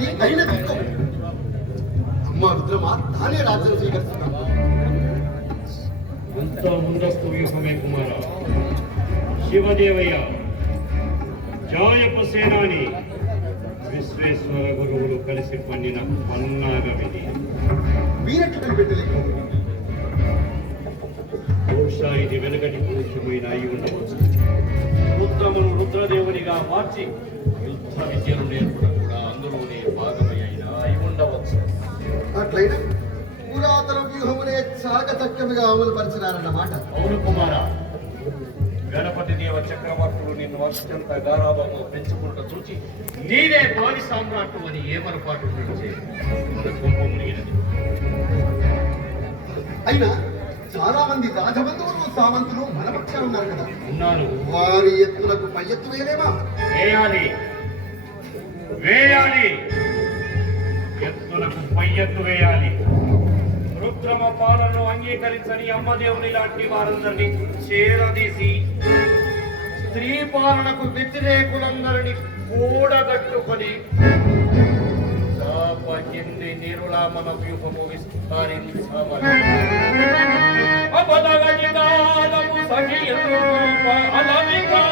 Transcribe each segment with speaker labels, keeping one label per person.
Speaker 1: అయినది అయినది వ్యక్తం అమ్మ రుద్రమ తానే రాజ్యం స్వీకరిస్తున్నా
Speaker 2: అంత ముందస్తు వ్యూహమే కుమార. శివదేవయ్య జాయప సేనాని విశ్వేశ్వర గురువులు కలిసి పండిన పన్నాగమిది.
Speaker 1: వీరెట్లు కనిపెట్టలేదు
Speaker 2: బహుశా ఇది వెనకటి పురుషమైన అయి ఉండవచ్చు. రుద్రమును రుద్రదేవునిగా మార్చి యుద్ధ విద్యను నేర్పడం అందులోనే భాగమైన అయి ఉండవచ్చు.
Speaker 1: అట్లయినా పురాతన వ్యూహమునే చాకచక్యముగా అమలు పరిచినారన్నమాట
Speaker 2: అవును కుమార. గణపతి దేవ చక్రవర్తులు నిన్ను అత్యంత గారాభంగా పెంచుకుంటూ చూచి నీవే బాలి సామ్రాట్టు అని ఏమరపాటు
Speaker 1: అయినా చాలా మంది రాజబంధువులు సామంతులు మన పక్షాన ఉన్నారు కదా.
Speaker 2: ఉన్నాను.
Speaker 1: వారి ఎత్తులకు పై ఎత్తు వేయలేమా
Speaker 2: వేయాలి. వేయాలి ఎత్తులకు పై ఎత్తు వేయాలి రుద్రమ పాలనను అంగీకరించని అమ్మదేవుని లాంటి వారందరినీ చేరదీసి స్త్రీ పాలనకు వ్యతిరేకులందరినీ కూడగట్టుకొని చాప కింది నిరులామన వ్యూహము విస్తరించమని అపదగజితాలము సఖియూప అలవికనిగోరల.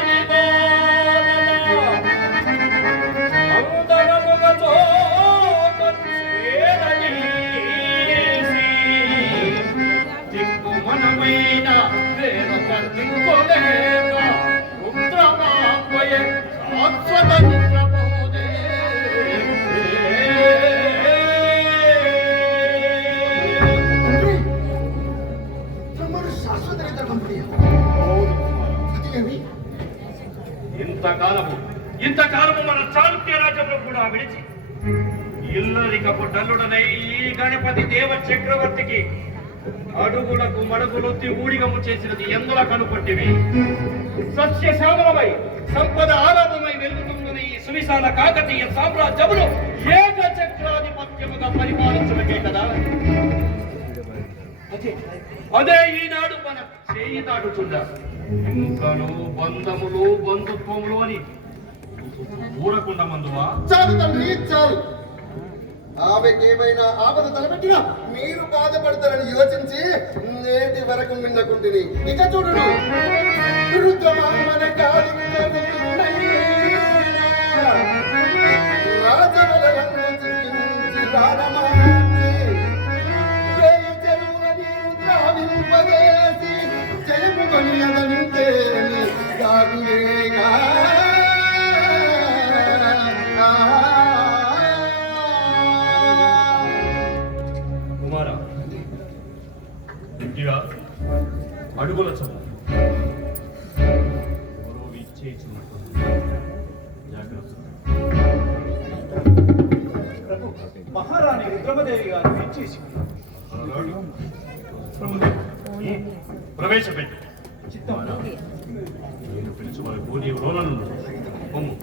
Speaker 2: ఇంతకాలము ఇంతకాలము మన చాళుక్య రాజ్యంలో కూడా విడిచి ఇల్లరికపు డల్లుడనై ఈ గణపతి దేవ చక్రవర్తికి అడుగులకు మడుగులొత్తి ఊడిగము చేసినది ఎందుల కనుపట్టివి? సస్యశ్యామలమై సంపద ఆరాధమై వెలుగుతున్నది ఈ సువిశాల కాకతీయ సామ్రాజ్యమును ఏక చక్రాధిపత్యముగా పరిపాలించడమే కదా? అదే అదే ఈనాడు మన చేయి దాటుతుందా ఇంకను బంధములు బంధుత్వములు అని ఊరకుండా మందువా?
Speaker 1: చాలు తండ్రి చాలు. ఆమెకి ఏమైనా ఆపద తలపెట్టినా మీరు బాధపడతారని యోచించి నేటి వరకు విన్నకుంటుని ఇక చూడు రుద్రమామన
Speaker 2: కుమార ఇంటిగా అడుగుల చదువు గురువు ఇచ్చేయించున్నట్టు జాగ్రత్త
Speaker 3: ప్రభు మహారాణి రుద్రమదేవి గారు ఇచ్చేసి
Speaker 2: ప్రవేశపెట్టి
Speaker 3: చిత్తం
Speaker 2: నేను పిలుచుకోవాలి భూదేవి రోలను కొమ్ము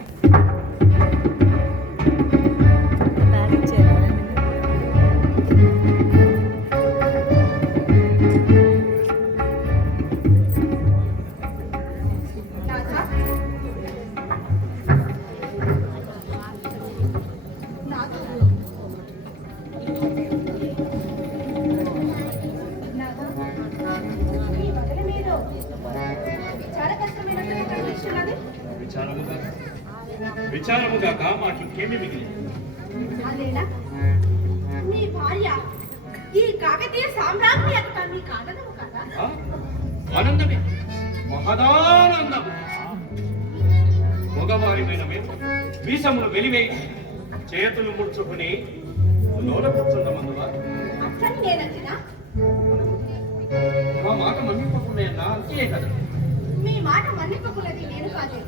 Speaker 2: విచారముగా మాకు ఇంకేమి మిగిలింది.
Speaker 4: అదేనా? మీ భార్య ఈ కాకతీయ సామ్రాజ్ఞి అక్కడ మీ కాదనము కదా?
Speaker 2: ఆ? ఆనందమే మహదానందము. మగవారిమైన మేము వెలివేయి చేతులు ముడుచుకుని కూర్చున్నామందువా
Speaker 4: అట్లని నేనంటినా
Speaker 2: మా మాట మన్నిపోకుండా అంతే కదా.
Speaker 4: మీ మాట మన్నిపోకున్నది నేను కాదు.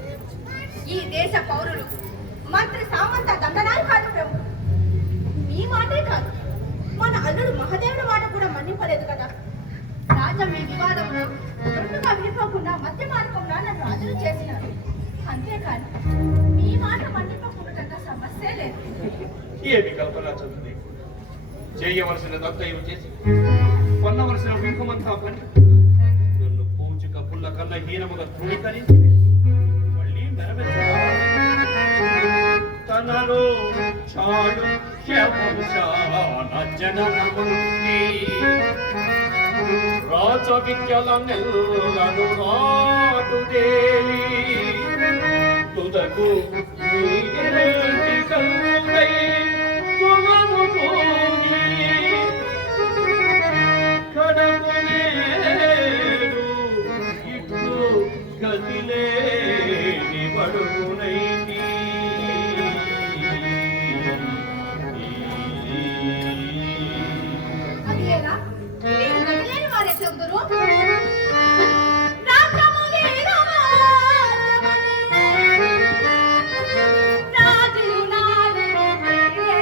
Speaker 4: ఈ దేశ పౌరులు మంత్రి సామంత దండనాలు కాదు ప్రభు. మీ మాటే కాదు. మన అల్లుడు మహదేవుడి మాట కూడా మన్నింపలేదు కదా. రాజా మీ వివాదంలో రెండుగా విడిపోకుండా మధ్య మార్గంలో నన్ను రాజులు చేసినారు. అంతేకాని మీ మాట మన్నిపోకుండా సమస్య లేదు.
Speaker 2: ఏమి కల్పన చదువుతుంది చేయవలసిన దత్తయం చేసి? కొన్నవలసిన ముఖమంతా పని నన్ను పూచిక పుల్ల కన్న హీనముగా తుడికని మళ్ళీ మెరవెచ్చ రాజ విద్యల నెల్లను నాటుదేలి తుదకు నీరే गति ले